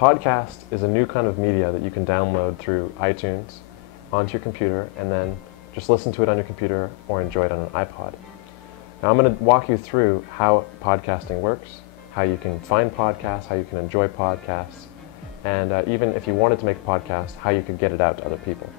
podcast is a new kind of media that you can download through iTunes onto your computer and then just listen to it on your computer or enjoy it on an iPod. Now I'm going to walk you through how podcasting works, how you can find podcasts, how you can enjoy podcasts, and even if you wanted to make a podcast, how you could get it out to other people.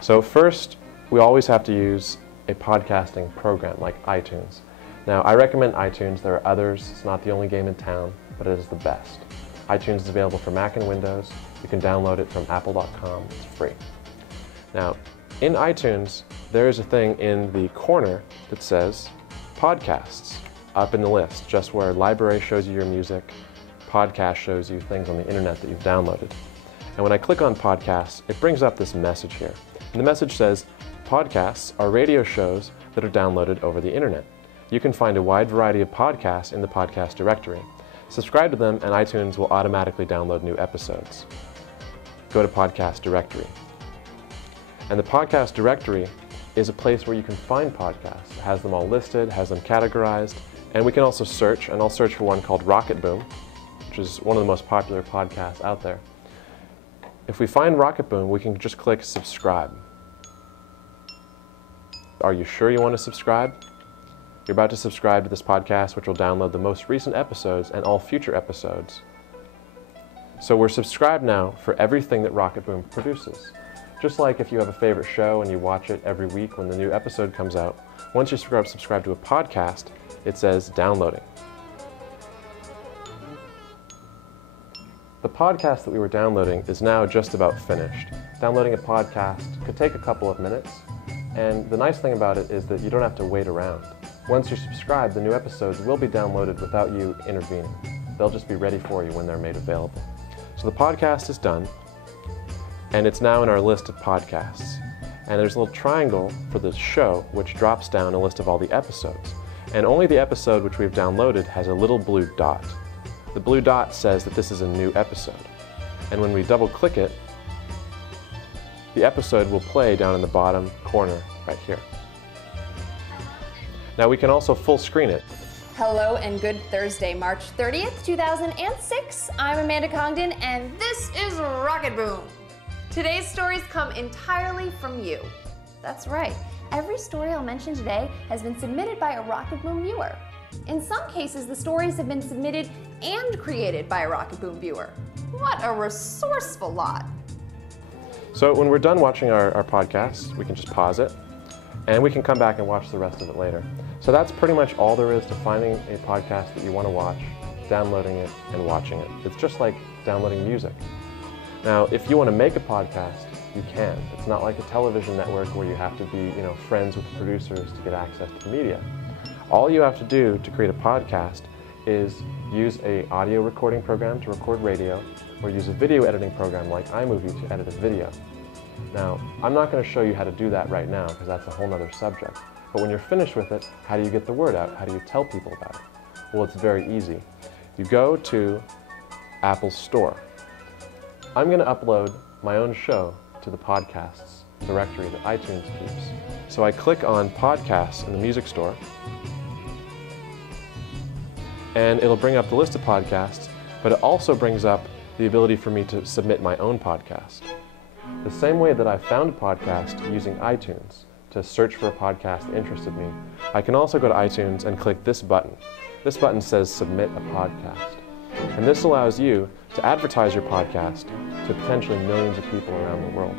So first, we always have to use a podcasting program like iTunes. Now I recommend iTunes. There are others. It's not the only game in town, but it is the best. iTunes is available for Mac and Windows. You can download it from apple.com. It's free. Now, in iTunes, there is a thing in the corner that says podcasts up in the list, just where library shows you your music, podcast shows you things on the internet that you've downloaded. And when I click on podcasts, it brings up this message here. And the message says, podcasts are radio shows that are downloaded over the internet. You can find a wide variety of podcasts in the podcast directory. Subscribe to them and iTunes will automatically download new episodes. Go to podcast directory. And the podcast directory is a place where you can find podcasts. It has them all listed, has them categorized, and we can also search, and I'll search for one called Rocket Boom, which is one of the most popular podcasts out there. If we find Rocket Boom, we can just click subscribe. Are you sure you want to subscribe? You're about to subscribe to this podcast, which will download the most recent episodes and all future episodes. So we're subscribed now for everything that Rocket Boom produces. Just like if you have a favorite show and you watch it every week when the new episode comes out, once you subscribe to a podcast, it says downloading. The podcast that we were downloading is now just about finished. Downloading a podcast could take a couple of minutes, and the nice thing about it is that you don't have to wait around. Once you're subscribed, the new episodes will be downloaded without you intervening. They'll just be ready for you when they're made available. So the podcast is done, and it's now in our list of podcasts. And there's a little triangle for the show, which drops down a list of all the episodes. And only the episode which we've downloaded has a little blue dot. The blue dot says that this is a new episode. And when we double click it, the episode will play down in the bottom corner right here. Now we can also full screen it. Hello and good Thursday, March 30th, 2006. I'm Amanda Congdon and this is Rocket Boom. Today's stories come entirely from you. That's right. Every story I'll mention today has been submitted by a Rocket Boom viewer. In some cases, the stories have been submitted and created by a Rocket Boom viewer. What a resourceful lot. So when we're done watching our podcast, we can just pause it, and we can come back and watch the rest of it later. So that's pretty much all there is to finding a podcast that you want to watch, downloading it, and watching it. It's just like downloading music. Now, if you want to make a podcast, you can. It's not like a television network where you have to be, friends with the producers to get access to the media. All you have to do to create a podcast is use an audio recording program to record radio, or use a video editing program like iMovie to edit a video. Now, I'm not going to show you how to do that right now because that's a whole other subject. But when you're finished with it, how do you get the word out? How do you tell people about it? Well, it's very easy. You go to Apple's store. I'm going to upload my own show to the podcasts directory that iTunes keeps. So I click on podcasts in the music store, and it'll bring up the list of podcasts, but it also brings up the ability for me to submit my own podcast. The same way that I found a podcast using iTunes to search for a podcast that interested me, I can also go to iTunes and click this button. This button says Submit a Podcast. And this allows you to advertise your podcast to potentially millions of people around the world.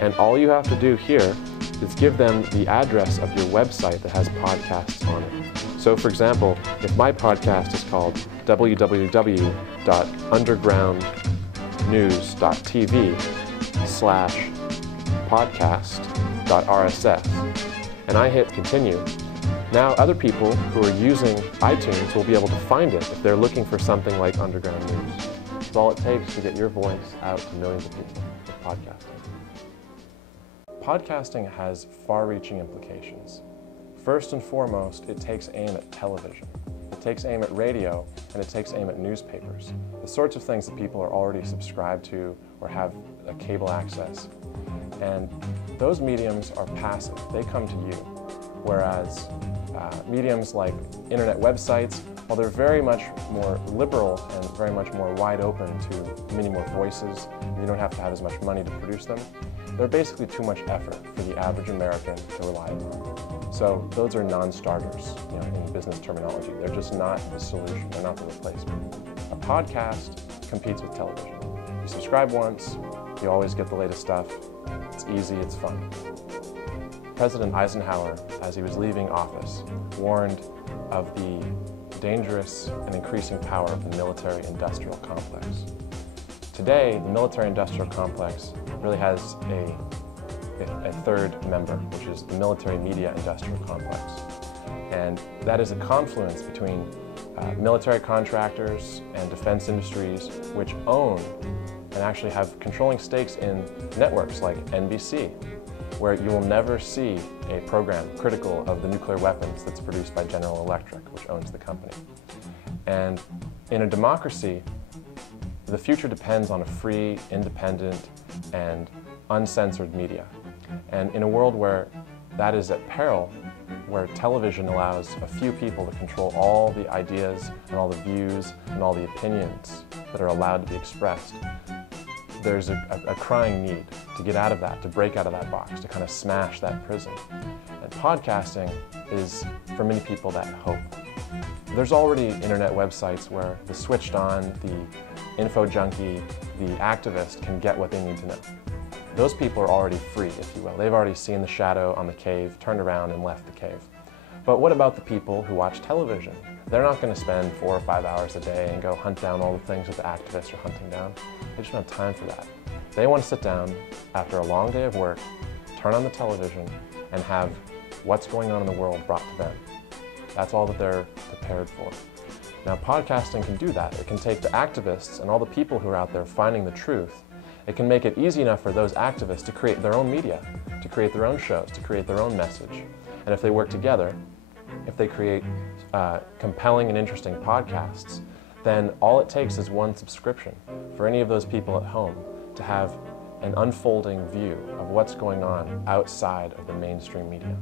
And all you have to do here is give them the address of your website that has podcasts on it. So for example, if my podcast is called www.undergroundnews.tv/podcast.rss, and I hit continue, now other people who are using iTunes will be able to find it if they're looking for something like Underground News. It's all it takes to get your voice out to millions of people with podcasting. Podcasting has far-reaching implications. First and foremost, it takes aim at television. It takes aim at radio, and it takes aim at newspapers, the sorts of things that people are already subscribed to or have a cable access. And those mediums are passive. They come to you. Whereas mediums like internet websites while they're very much more liberal and very much more wide open to many more voices, and you don't have to have as much money to produce them, they're basically too much effort for the average American to rely upon. So those are non-starters, in business terminology. They're just not the solution, they're not the replacement. A podcast competes with television. You subscribe once, you always get the latest stuff. It's easy, it's fun. President Eisenhower, as he was leaving office, warned of the dangerous and increasing power of the military-industrial complex. Today, the military-industrial complex really has a third member, which is the military media industrial complex. And that is a confluence between military contractors and defense industries which own and actually have controlling stakes in networks like NBC, where you will never see a program critical of the nuclear weapons that's produced by General Electric, which owns the company. And in a democracy, the future depends on a free, independent, and uncensored media. And in a world where that is at peril, where television allows a few people to control all the ideas and all the views and all the opinions that are allowed to be expressed, there's a crying need to get out of that, to break out of that box, to kind of smash that prison. And podcasting is, for many people, that hope. There's already internet websites where the switched on, the info junkie, the activist can get what they need to know. Those people are already free, if you will. They've already seen the shadow on the cave, turned around and left the cave. But what about the people who watch television? They're not going to spend 4 or 5 hours a day and go hunt down all the things that the activists are hunting down. They just don't have time for that. They want to sit down after a long day of work, turn on the television, and have what's going on in the world brought to them. That's all that they're prepared for. Now, podcasting can do that. It can take the activists and all the people who are out there finding the truth. It can make it easy enough for those activists to create their own media, to create their own shows, to create their own message. And if they work together, if they create compelling and interesting podcasts, then all it takes is one subscription for any of those people at home to have an unfolding view of what's going on outside of the mainstream media.